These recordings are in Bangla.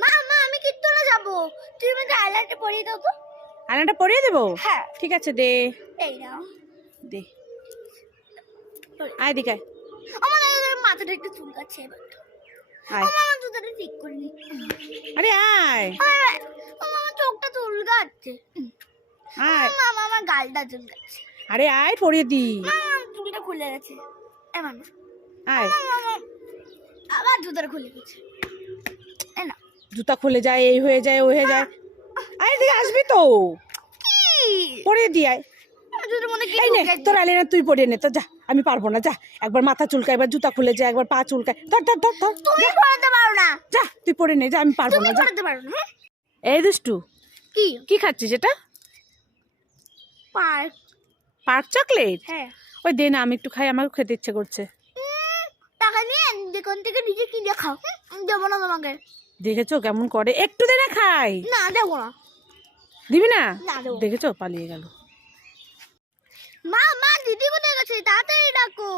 মা মা আমি কীর্তনে যাব, তুমি আমাকে আয়নাটা পরিয়ে দাও তো। আয়নাটা পরিয়ে দেবো? হ্যাঁ ঠিক আছে, দে এই নাও। দে। আয় দিকে। আমার মাথাটা একটু চুলকাচ্ছে এবার। আয়। আমার জুতাটা ঠিক করে নি। আরে আয় আমার চোখটা চুলকাচ্ছে। আয়। মামা আমার গালটা চুলকাচ্ছে। আরে আয় পরিয়ে দি। মামা চুলটা খুলে গেছে। এমন আয়। আবার জুতাটা খুলে গেছে। এই না জুতা খুলে যায়, এই হয়ে যায়, ওই হয়ে যায়। আয় দিকে আসবি তো, কি পরিয়ে দি। আয় জুতার মধ্যে কি এই নে, ঢুকেছে? তোর আইলেনা তুই পরিয়ে নে তো, যা। আমি পারবো না, যা। একবার মাথা চুলকায়, একবার জুতা খুলে যায়, একবার পা চুলকায়। ধর ধর ধর ধর, তুমি পড়াতে পারো না। যা তুই পরে নে, যা। আমি পারবো তুমি না, যা। পড়াতে পারো না। হ্যাঁ? এই দুষ্টু, কি কি খাচ্ছিস এটা? পার্ক? Park chocolate? হ্যাঁ। ওই দে না, আমি একটু খাই, আমাকে খেতে ইচ্ছে করছে। টাকা নিয়ে দোকান থেকে নিজে কিনে খাও। দেবো না তোমাকে। দেখেছো কেমন করে? একটু দে না, খাই। না দেবো না। দিবি না? না দেবো। দেখেছো, পালিয়ে গেল। মা মা দিদি কোথায় গেছে? তাড়াতাড়ি ডাকো।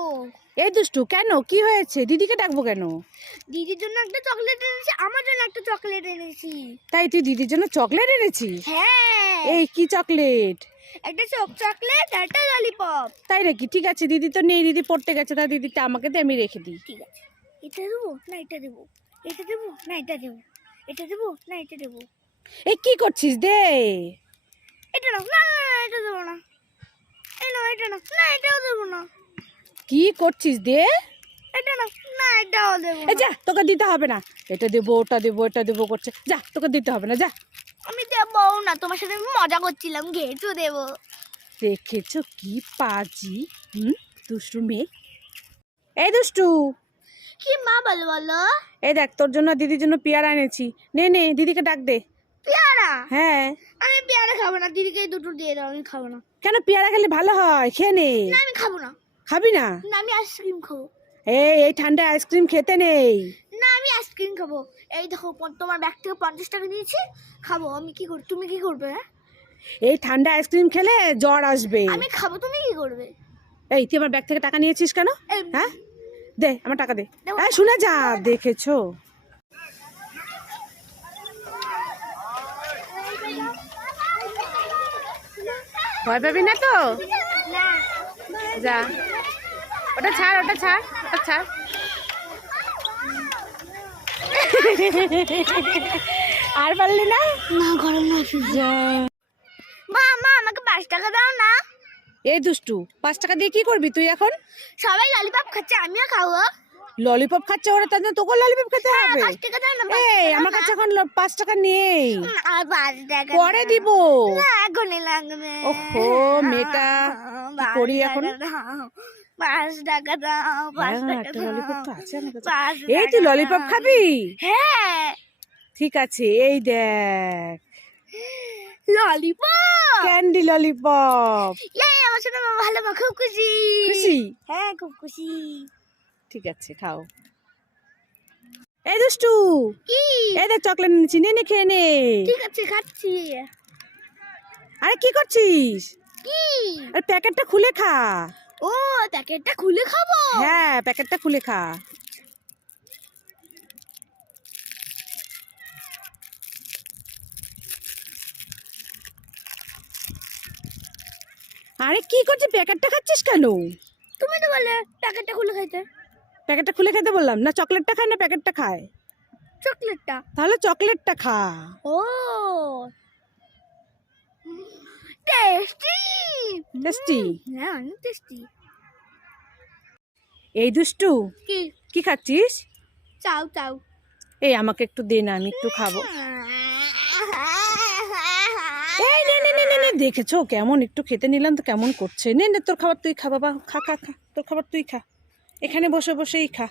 এই দুষ্টু, কেন? কি হয়েছে? দিদিকে ডাকবো কেন? দিদির জন্য একটা চকলেট এনেছি, আমার জন্য একটা চকলেট এনেছি। তাই তুই দিদির জন্য চকলেট এনেছিস? হ্যাঁ এই কি চকলেট? একটা চকলেট আর একটা ললিপপ। তাই নাকি? ঠিক আছে, দিদি তো নেই, দিদি পড়তে গেছে। তাই দিদিটা আমাকে দে, আমি রেখে দিই। ঠিক আছে, এটা দেবো না এটা দেবো? এটা দেবো না এটা দেবো? এটা দেবো না এটা দেবো? এই কি করছিস? দে। এটা নাও। না না না, এটা দেবো না। এই নাও, এটা নাও। না এটাও দেবো না। কি করছিস? দে। এটা নাও। না এটাও দেবো এই না। যা, তোকে দিতে হবে না। এটা দেবো, ওটা দেবো, এটা দেবো করছে। যা, তোকে দিতে হবে না, যা। আমি দেবো না, তোমার সাথে আমি মজা করছিলাম, ঘেঁটু দেবো। দেখেছো কি পাজি? দুষ্টু মেয়ে। এই দুষ্টু, কি মা বলো বলো? এই দেখ, তোর জন্য দিদির জন্য পেয়ারা এনেছি। নে নে, দিদিকে ডাক দে। পেয়ারা? হ্যাঁ। আমি পেয়ারা খাবো না, দিদিকে দুটো দিয়ে দাও, আমি খাবো না। কেন? পেয়ারা খেলে ভালো হয়, খেয়ে নে। না আমি খাবো না। খাবি না? না আমি আইসক্রিম খাবো। এই ঠান্ডায় আইসক্রিম খেতে নেই। না আমি আইসক্রিম খাবো। এই দেখো তোমার ব্যাগ থেকে 50 টাকা দিয়েছি, খাবো। আমি কি করব? তুমি কি করবে? হ্যাঁ এই ঠান্ডা আইসক্রিম খেলে জ্বর আসবে। আমি খাবো, তুমি কি করবে? এই তুই আমার ব্যাগ থেকে টাকা নিয়েছিস কেন? এই, হ্যাঁ, দে আমার টাকা দে। দেবো হ্যাঁ, না। শুনে যা। দেখেছো? ভয় পাবি না তো? না যা, ওটা ছাড়, ওটা ছাড়, ওটা ছাড়। আর পারলি না? না গরম না। যা। মা মা আমাকে 5 টাকা দাও না। এই দুষ্টু, 5 টাকা দিয়ে কি করবি তুই এখন? সবাই ললিপপ খাচ্ছে, আমিও খাবো। ললিপপ খাচ্ছে ওরা, তাদের তোকে ললিপপ খেতে হবে? 5 টাকা দাও না। এই আমার কাছে এখন 5 টাকা নেই, আর 5 টাকা পরে দিব। না, এখনই লাগবে। ওহো, মেয়েটা কি করি এখন? 5 টাকা দাও, 5 হ্যাঁ, টাকা একটা দাও। ললিপপ তো আছে আমার কাছে। 5 এই তুই টাকা ললিপপ দাও। খাবি? হ্যাঁ ঠিক আছে, এই দেখ, ললিপপ। Candy lollipop. আমার সাথে আমার ভালো মা, খুব খুশি। খুশি? হ্যাঁ খুব খুশি। ঠিক আছে, খাও। এই দুষ্টু, কি? এই দেখ চকলেট এনেছি, নে নে, খেয়ে নে। ঠিক আছে খাচ্ছি। আরে কি করছিস? কি? আরে প্যাকেটটা খুলে খা। ও প্যাকেটটা খুলে খাবো? হ্যাঁ, প্যাকেটটা খুলে খা। আরে কি করছিস? প্যাকেটটা খাচ্ছিস কেন? তুমি তো বললে প্যাকেটটা খুলে খাইতে। প্যাকেটটা খুলে খেতে বললাম না? চকলেটটা খায় না প্যাকেটটা খায়? চকলেটটা। তাহলে চকলেটটা খা। ও টেস্টি। টেস্টি? হ্যাঁ অনেক টেস্টি। এই দুষ্টু, কি? কি খাচ্ছিস? চাও চাও। এই আমাকে একটু দে না, আমি একটু খাবো। এই নে নে নে নে নে, দেখেছো কেমন? একটু খেতে নিলাম তো কেমন করছে। নে নে, তোর খাবার তুই খা বাবা, খা খা খা, তোর খাবার তুই খা, এখানে বসে বসেই খা।